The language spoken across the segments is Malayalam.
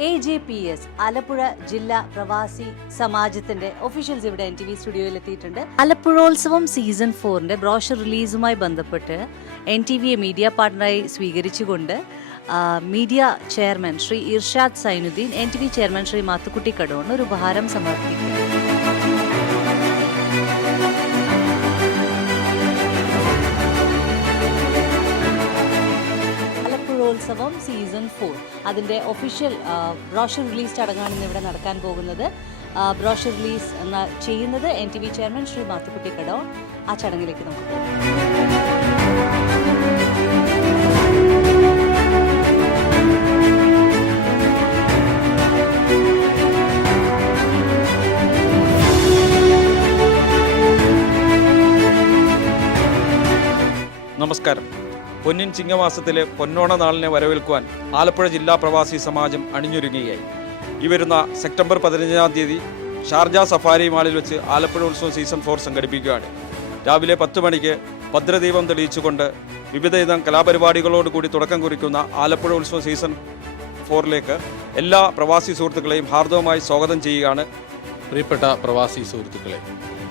AJPS ആലപ്പുഴ ജില്ലാ പ്രവാസി സമാജത്തിന്റെ ഒഫീഷ്യൽസ് ഇവിടെ NTV സ്റ്റുഡിയോയിൽ എത്തിയിട്ടുണ്ട്. ആലപ്പുഴോത്സവം സീസൺ 4ന്റെ ബ്രോഷർ റിലീസുമായി ബന്ധപ്പെട്ട് NTVയെ മീഡിയ പാർട്ണറായി സ്വീകരിച്ചുകൊണ്ട് media chairman Shri Irshad Sainudheen NTV chairman Shri Mathukutty Kadon ഒരു ഉപഹാരം സമർപ്പിക്കുന്നു. ഉത്സവം സീസൺ 4 അതിൻ്റെ ഒഫീഷ്യൽ ബ്രോഷർ റിലീസ് ചടങ്ങാണ് ഇന്ന് ഇവിടെ നടക്കാൻ പോകുന്നത്. ബ്രോഷർ റിലീസ് ചെയ്യുന്നത് NTV ചെയർമാൻ ശ്രീ മാത്തുക്കുട്ടി കടോൺ. ആ ചടങ്ങിലേക്ക് നമുക്ക് നമസ്കാരം. പൊന്നിൻ ചിങ്ങമാസത്തിലെ പൊന്നോണ നാളിനെ വരവേൽക്കുവാൻ ആലപ്പുഴ ജില്ലാ പ്രവാസി സമാജം അണിഞ്ഞൊരുങ്ങുകയായി. ഈ വരുന്ന സെപ്റ്റംബർ 15-ാം തീയതി ഷാർജ സഫാരി മാളിൽ വെച്ച് ആലപ്പുഴ ഉത്സവം സീസൺ 4 സംഘടിപ്പിക്കുകയാണ്. രാവിലെ 10 മണിക്ക് ഭദ്രദീപം തെളിയിച്ചുകൊണ്ട് വിവിധയിനം കലാപരിപാടികളോടുകൂടി തുടക്കം കുറിക്കുന്ന ആലപ്പുഴ ഉത്സവം സീസൺ 4ലേക്ക് എല്ലാ പ്രവാസി സുഹൃത്തുക്കളെയും ഹാർദവമായി സ്വാഗതം ചെയ്യുകയാണ്. പ്രിയപ്പെട്ട പ്രവാസി സുഹൃത്തുക്കളെ,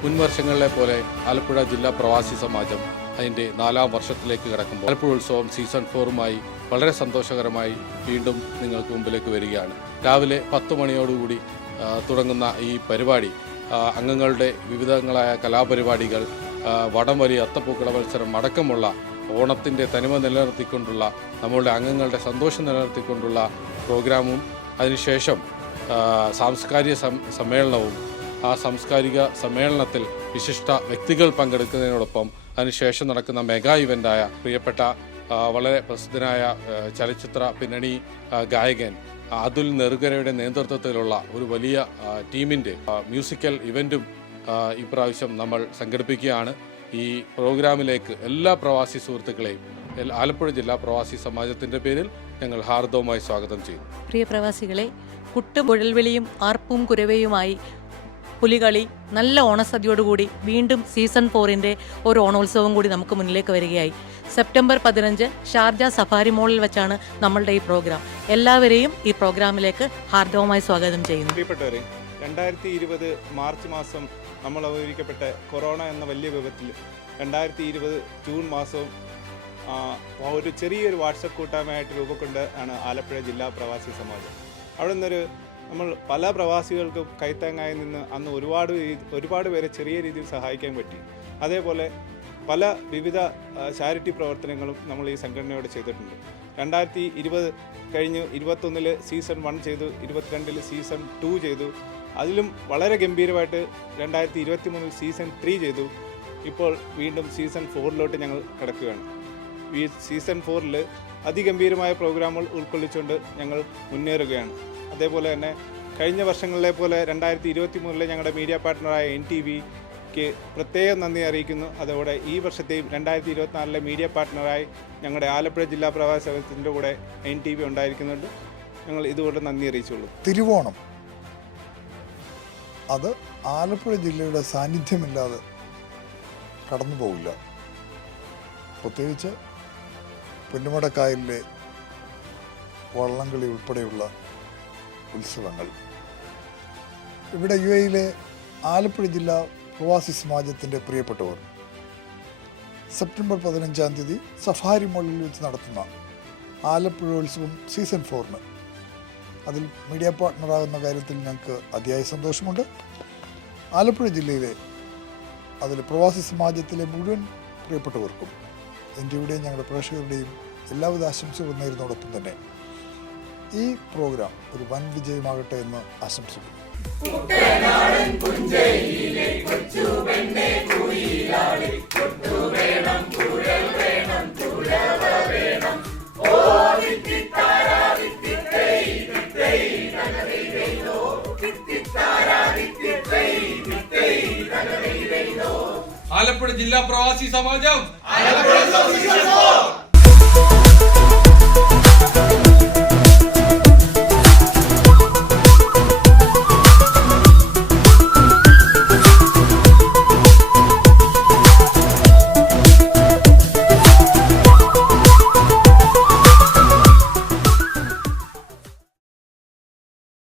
മുൻ വർഷങ്ങളിലെ പോലെ ആലപ്പുഴ ജില്ലാ പ്രവാസി സമാജം അതിൻ്റെ 4ാം വർഷത്തിലേക്ക് കടക്കുമ്പോൾ ആലപ്പുഴ ഉത്സവം സീസൺ 4മായി വളരെ സന്തോഷകരമായി വീണ്ടും നിങ്ങൾക്ക് മുമ്പിലേക്ക് വരികയാണ്. രാവിലെ 10 മണിയോടുകൂടി തുടങ്ങുന്ന ഈ പരിപാടി അംഗങ്ങളുടെ വിവിധങ്ങളായ കലാപരിപാടികൾ, വടംവലി, അത്തപ്പൂക്കള മത്സരം അടക്കമുള്ള ഓണത്തിൻ്റെ തനിമ നിലനിർത്തിക്കൊണ്ടുള്ള നമ്മളുടെ അംഗങ്ങളുടെ സന്തോഷം നിലനിർത്തിക്കൊണ്ടുള്ള പ്രോഗ്രാമും അതിനുശേഷം സാംസ്കാരിക സമ്മേളനവും ആ സാംസ്കാരിക സമ്മേളനത്തിൽ വിശിഷ്ട വ്യക്തികൾ പങ്കെടുക്കുന്നതിനോടൊപ്പം അതിനുശേഷം നടക്കുന്ന മെഗാ ഇവൻ്റായ പ്രിയപ്പെട്ട വളരെ പ്രസിദ്ധനായ ചലച്ചിത്ര പിന്നണി ഗായകൻ അതുൽ നെറുകരയുടെ നേതൃത്വത്തിലുള്ള ഒരു വലിയ ടീമിൻ്റെ മ്യൂസിക്കൽ ഇവൻറ്റും ഇപ്രാവശ്യം നമ്മൾ സംഘടിപ്പിക്കുകയാണ്. ഈ പ്രോഗ്രാമിലേക്ക് എല്ലാ പ്രവാസി സുഹൃത്തുക്കളെയും ആലപ്പുഴ ജില്ലാ പ്രവാസി സമാജത്തിൻ്റെ പേരിൽ ഞങ്ങൾ ഹാർദവമായി സ്വാഗതം ചെയ്യുന്നു. പ്രിയ പ്രവാസികളെ, കുട്ടുകുഴൽവിളിയും ആർപ്പും കുരവയുമായി പുലികളി, നല്ല ഓണസദ്യയോടുകൂടി വീണ്ടും സീസൺ 4ൻ്റെ ഒരു ഓണോത്സവം കൂടി നമുക്ക് മുന്നിലേക്ക് വരികയായി. സെപ്റ്റംബർ 15 ഷാർജ സഫാരി മോളിൽ വെച്ചാണ് നമ്മളുടെ ഈ പ്രോഗ്രാം. എല്ലാവരെയും ഈ പ്രോഗ്രാമിലേക്ക് ഹാർദവമായി സ്വാഗതം ചെയ്യുന്നു. പ്രിയപ്പെട്ടവരെ, 2020 മാർച്ച് മാസം നമ്മൾ അവതരിക്കപ്പെട്ട കൊറോണ എന്ന വലിയ വിപത്തിൽ 2020 ജൂൺ മാസവും ഒരു ചെറിയൊരു വാട്സപ്പ് കൂട്ടായ്മയായിട്ട് രൂപക്കൊണ്ട് ആണ് ആലപ്പുഴ ജില്ലാ പ്രവാസി സമാജം. അവിടെ നിന്നൊരു നമ്മൾ പല പ്രവാസികൾക്കും കൈത്താങ്ങായി നിന്ന് അന്ന് ഒരുപാട് പേരെ ചെറിയ രീതിയിൽ സഹായിക്കാൻ പറ്റി. അതേപോലെ പല വിവിധ ചാരിറ്റി പ്രവർത്തനങ്ങളും നമ്മൾ ഈ സംഘടനയോട് ചെയ്തിട്ടുണ്ട്. 2020 കഴിഞ്ഞ് 21 സീസൺ 1 ചെയ്തു, 22 സീസൺ 2 ചെയ്തു. അതിലും വളരെ ഗംഭീരമായിട്ട് 2023 സീസൺ 3 ചെയ്തു. ഇപ്പോൾ വീണ്ടും സീസൺ 4 ഞങ്ങൾ കിടക്കുകയാണ്. ഈ സീസൺ 4 അതിഗംഭീരമായ പ്രോഗ്രാമുകൾ ഉൾക്കൊള്ളിച്ചുകൊണ്ട് ഞങ്ങൾ മുന്നേറുകയാണ്. അതേപോലെ തന്നെ കഴിഞ്ഞ വർഷങ്ങളിലെ പോലെ 2023 ഞങ്ങളുടെ മീഡിയ പാർട്ട്ണറായ NTVക്ക് പ്രത്യേകം നന്ദി അറിയിക്കുന്നു. അതോടെ ഈ വർഷത്തെയും 2024 മീഡിയ പാർട്ട്ണറായി ഞങ്ങളുടെ ആലപ്പുഴ ജില്ലാ പ്രവാസി സമിതിൻ്റെ കൂടെ NTV ഉണ്ടായിരിക്കുന്നുണ്ട്. ഞങ്ങൾ ഇതുകൊണ്ട് നന്ദി അറിയിച്ചുള്ളൂ. തിരുവോണം അത് ആലപ്പുഴ ജില്ലയുടെ സാന്നിധ്യമില്ലാതെ കടന്നു പോവില്ല. പ്രത്യേകിച്ച് പുന്നമടക്കായലിലെ വള്ളംകളി ഉൾപ്പെടെയുള്ള ഉത്സവങ്ങൾ. ഇവിടെ UAE ആലപ്പുഴ ജില്ലാ പ്രവാസി സമാജത്തിൻ്റെ പ്രിയപ്പെട്ടവർ സെപ്റ്റംബർ 15-ാം തീയതി സഫാരി മോളിൽ വെച്ച് നടത്തുന്ന ആലപ്പുഴ ഉത്സവം സീസൺ 4 അതിൽ മീഡിയ പാർട്ട്ണറാകുന്ന കാര്യത്തിൽ ഞങ്ങൾക്ക് അതിയായ സന്തോഷമുണ്ട്. ആലപ്പുഴ ജില്ലയിലെ അതിൽ പ്രവാസി സമാജത്തിലെ മുഴുവൻ പ്രിയപ്പെട്ടവർക്കും NTVയുടെയും ഞങ്ങളുടെ പ്രേക്ഷകരുടെയും എല്ലാവിധ ആശംസകളും നേരുന്നതോടൊപ്പം തന്നെ ഈ പ്രോഗ്രാം ഒരു വൻ വിജയമാകട്ടെ എന്ന് ആശംസിക്കുന്നു. ആലപ്പുഴ ജില്ലാ പ്രവാസി സമാജം